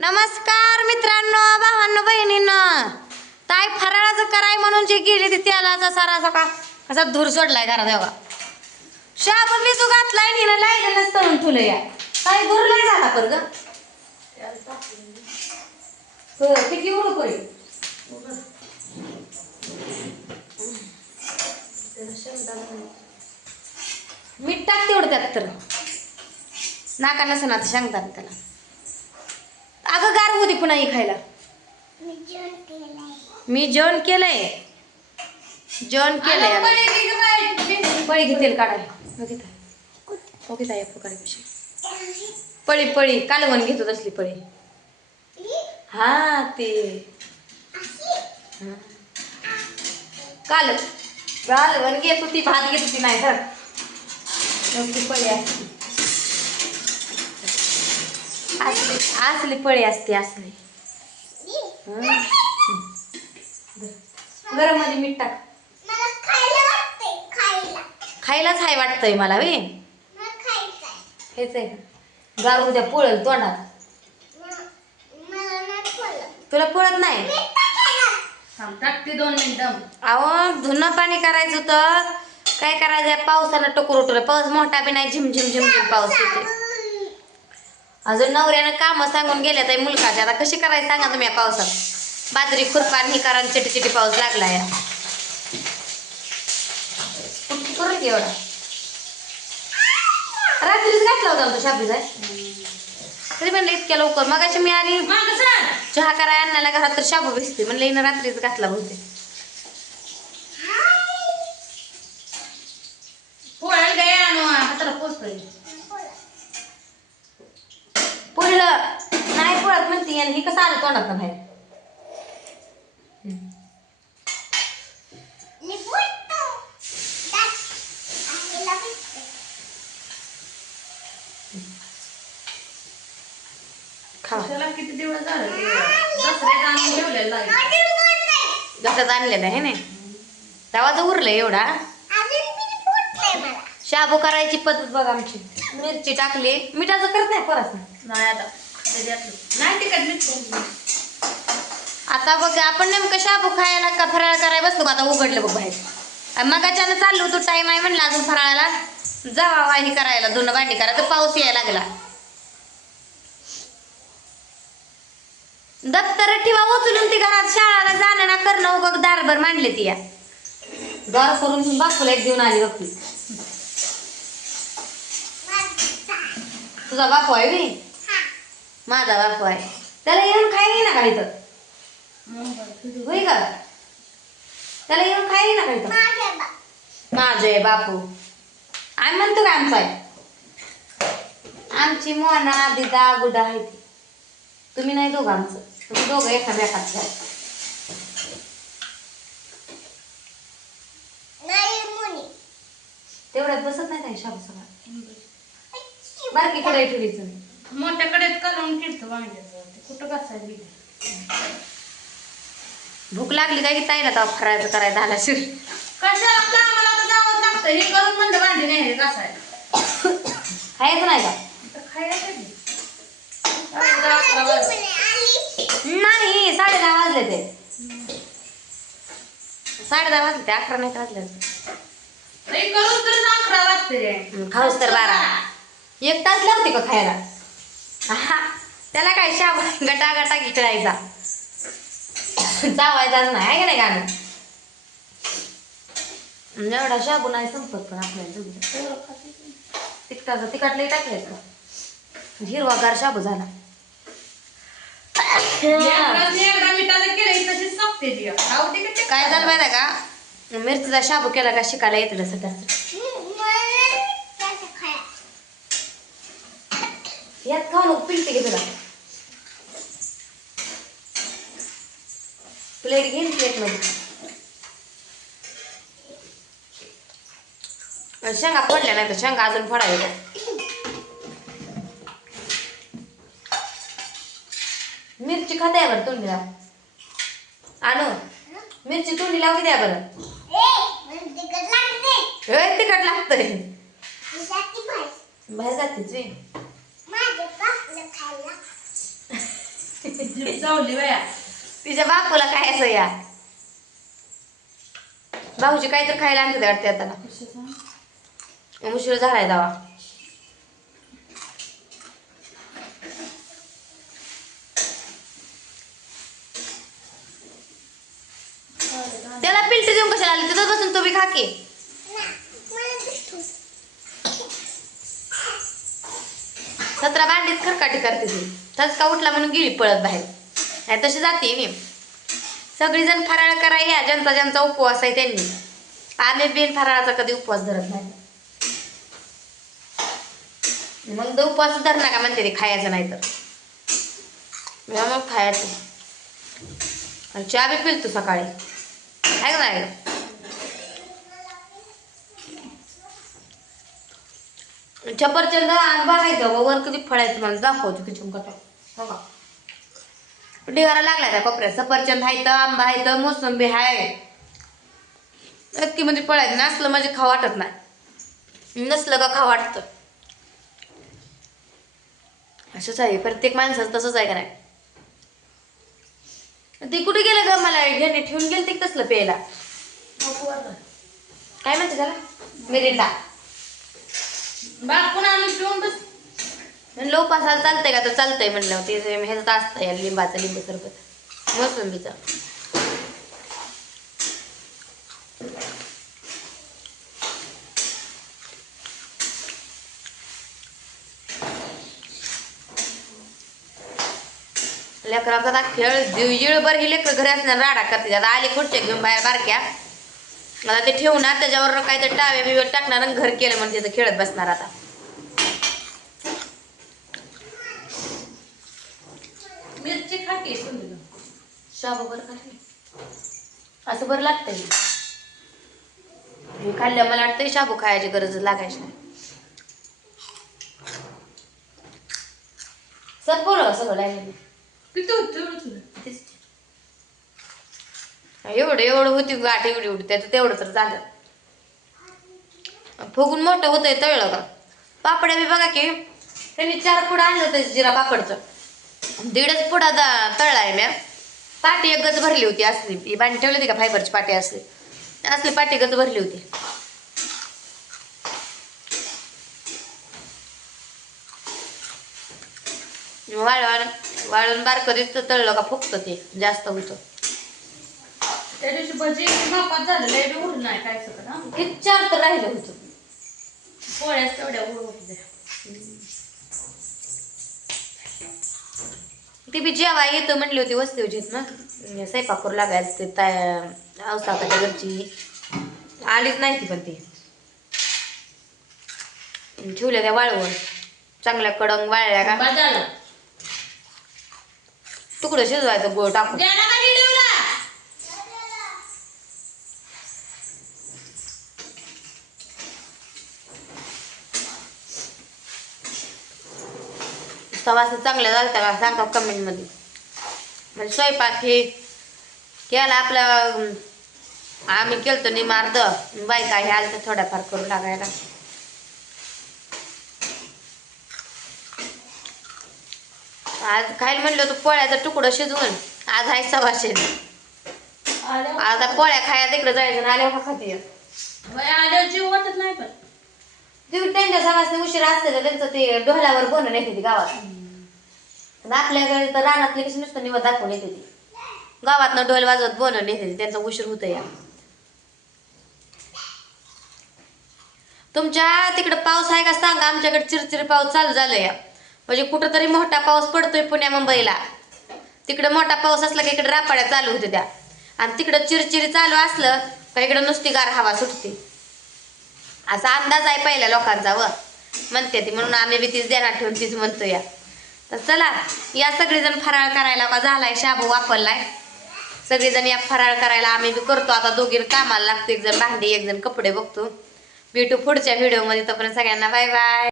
नमस्कार मित्रांनो, भावांनो, बहिणींनो. ताई फराळाचं कराय म्हणून जी गेली ती त्याला सारा सका असा धूर सोडलाय घरात बघा. शाबू मी तू घातलाय नी लाईनच तळून ठेवलं या. काय धूर लय झाला पर ग. हो किती उडू पडी. मीठ टाक तेवढं त्यात तर. नाका नसं आता सांगतात त्याला. अगं गार होती पुन्हा ही खायला. मी जेवण केलंय. पळी घेतील काढाय पळी पळी कालवण घेतो तसली पळी. हा ते कालवण घेत होती, भात घेत होती नाही तर पळी असते. असली पळी असते असली. गरम मध्ये मीठ टाक. खायलाच हाय वाटतंय मला वे. हेच आहे का गार उद्या पोळल तोंडात. तुला पोळत नाही. टाकते 2 मिनिटं. अहो धुणं पाणी करायचं होतं. काय करायचं पावसानं टोकर उठवलं. पाऊस मोठा बी नाही, झिम झिम झिम झिम पाऊस येते. अजून नवऱ्यानं कामं सांगून गेल्या ताई मुलकाच्या. आता कशी करायचं सांगा तुम्ही या पावसात. बाजरी खुरपान ही करा चिटी चिटी पाऊस लागला या. करून घे एवढा. रात्रीच घातला होता तो शाबू जाय तरी म्हणलं इतक्या लवकर. मगाशी मी आली चहा करायला आणण्याला घरात तर शाबू भिजते म्हणलं हिनं रात्रीच घातला बहुतेक. पोळ्याला काय आणू हाताला पोचतोय. पुढलं नाही पळत म्हणते आणि ही कसं आलं तोंडात ना बाहेर. त्याला किती दिवस झाले दसऱ्यात आणून ठेवलेलं आहे. घरात आणलेलं आहे ना तेव्हाच उरलं एवढा. शाबू करायची पद्धत बघा आमची. मिरची टाकली. मिठाचं करत नाही परत नाही आता नाही तिकट मीठ. आता बघ आपण नेमकं शाबू खायला का फराळ करायला बसलो. आता उघडलं बघ बाहेर. मगाच्यानं चाललो होतो टाइम आहे म्हणलं अजून फराळाला जावा हे करायला धुणं भांडी करायला तर पाऊस यायला लागला. दप्तर ठेवा उचलून ती घरात शाळेला जाणं ना करणं उगग दारभर मांडले ती या. दार करून बापूला एक देऊन आली बघ. तुझा बापू आहे मी. माझा बापू आहे. त्याला येऊन खाय ना का इथं होय का. त्याला येऊन खाय ना का इथं. माझे बापू आम्ही म्हणतो का आमचा आहे. आमची मोना दिदा गुडा आहे ती. तुम्ही नाही दोघं आमचं. तुम्ही दोघं एकामेकात घ्या. तेवढ्यात बसत नाही काही शाबू सगळा. बारकी कडे ठेवायचं मोठ्याकडे कालवून किडतो वांग्याचं ते कुठं कसायला. भूक लागली काय की ताईला तेव्हा फरायचं करायला झाला शिर. कशाला कामाला तर जावंच लागतं. हे करून म्हणलं भांडी नाही कसायला. खायचं नाही का. खायला नाही 10:30 वाजले ते. 10:30 वाजले ते 11 नाही वाजले. करून तर 11 वाजते. खाऊस तर 12. 1 तास लावते का खायला. त्याला काय शाबू गटा गटा खेळायचा चावायचाच नाही आहे का नाही गाणं. एवढा शाबू नाही संपत पण आपल्याला तिखटाचं तिखटलंही टाकलं. हिरवागार शाबू झाला. काय झालं माहिती का मिरचीचा शाबू केला का शिकायला येतं सगळं. यात खाऊ नको पिलते घे. तुला प्लेट घेईन प्लेट मध्ये. शेंगा फोडल्या नाही तर शेंगा अजून फोडायला. मिरची खाता या बरं तोंडीला. आणू मिरची तोंडी लावून द्या बरं. तिखट लागतंय. बाहेर जातेच जीभ चावली बाया. तिच्या बापूला काय असं या भाऊजी काय तर खायला आणते वाटते आता उशीर झालाय दावा. त्याला पिलटी देऊन कशाला आली तिथं बसून तुम्ही खा की. सतरा भांडीच खरकाटी करते ती ठसका उठला म्हणून गेली पळत बाहेर. नाही तशी जाते मी. सगळीजण फराळ करा या ज्यांचा ज्यांचा उपवास आहे त्यांनी. आम्ही बिन फराळाचा कधी उपवास धरत नाही. मग तो उपवास धर नका म्हणते ते खायचं नाही तर मग खायचं. आणि चहा बी पिलतो सकाळी आहे का नाही. सफरचंद आंबा आहे का वर कधी फळायचं मला दाखवतो किचन कटा बघा ढिगारा लागलाय त्या कोपऱ्यात. सफरचंद आहे तर आंबा आहे तर मोसंबी आहे. नक्की म्हणजे फळायचं नसलं म्हणजे खाऊ वाटत नाही. नसलं का खाऊ वाटतं. असंच आहे प्रत्येक माणसाचं तसंच आहे का नाही. ते कुठे गेलं ग मला घ्याने ठेवून गेलं ते कसलं प्यायला काय म्हणते त्याला मिरिंडा. बाग पुन्हा आम्ही पिऊन बस. म्हणलं उपासाला चालतंय का तर चालतंय म्हणलं. ते ह्याचं असतं या लिंबाचं लिंबू सरबत मोसंबीचं. लेकराचा आता खेळ दिवजिळभर ही लेकर घरी असणार राडा करते. आता आली खुर्च्या घेऊन बाहेर बारक्या मला ते ठेवणार त्याच्यावर काय तर टावे बिवे टाकणार आणि घर केलं म्हणजे तिथं खेळत बसणार. आता मिरची खाते शाबू बरं खाल्ली असं बरं लागतंय. हे खाल्ल्या मला वाटतंय शाबू खायची गरज लागायची नाही. सर सगळं लागेल किती होतं एवढं होती गाठ एवढी त्याचं तेवढं तर झालं. फुगून मोठं होतंय तळलं का. पापड्या बी बघा की त्यांनी 4 पुढं आणलं होतं जिरा पापडचं. 1.5 पुडा तळलाय म्या. पाटी एक गच भरली होती असली ही बांधी ठेवली होती का फायबरची पाटी असली पाटी गच भरली होती. वाळून बारकरीच तळलं का फुगतं ते जास्त होतं. त्या दिवशी भजी मापात झालं लय बी उडून नाही काय सगळं ना. हे 4 तर राहिलं होतं. पोळ्याच तेवढ्या उडून द्या. ती बी जेव्हा येतो म्हणली होती वस्तीवजीत ना स्वयंपाक करू लागायचं ते औसाकाच्या घरची आलीच नाही ती. पण ती ठेवल्या त्या वाळवून चांगल्या कडंग वाळल्या का बाजारला तुकडं शिजवायचं गोळ टाकून. द्यायला का हिडवला? सवास चांगल्या झालत्या का सांगा कमेंट मध्ये. म्हणजे स्वयंपाक हे केला आपलं आम्ही केलतो निमार्द बायका हे आलं तर थोड्याफार करू लागायला. आज खायला म्हणलं होतं पोळ्याचं तुकडं शिजवून आज आहे 600. आता पोळ्या खायला तिकडे जायचं ना आल्यावर खाते. आल्यावर जीव वाटत नाही पण तुम्ही त्यांच्या सवासने उशीर असते तर त्यांचं ते ढोलावर बनवून येते ती गावात. आपल्याकडे तर रानातले कशी नुसतं निवड दाखवून येते ती. गावातनं ढोल वाजवत बनवून येते त्यांचा उशीर होतं या. तुमच्या तिकडे पाऊस आहे का सांगा. आमच्याकडे चिरचिरी पाऊस चालू झाला या. म्हणजे कुठं तरी मोठा पाऊस पडतोय पुण्या मुंबईला. तिकडं मोठा पाऊस असला की इकडे रापाड्या चालू होते त्या. आणि तिकडं चिरचिरी चालू असलं का इकडं नुसती गार हवा सुटते. असा अंदाज आहे पहिल्या लोकांचा व म्हणते ती म्हणून आम्ही बी तीच देणार ठेवून तीच म्हणतो या. तर चला या सगळेजण फराळ करायला का झालाय शाबू वापरलाय. सगळेजण या फराळ करायला आम्ही बी करतो. आता दोघी कामाला लागतो. एक जण भांडी एक जण कपडे बघतो. भेटू पुढच्या व्हिडिओमध्ये. तोपर्यंत सगळ्यांना बाय बाय.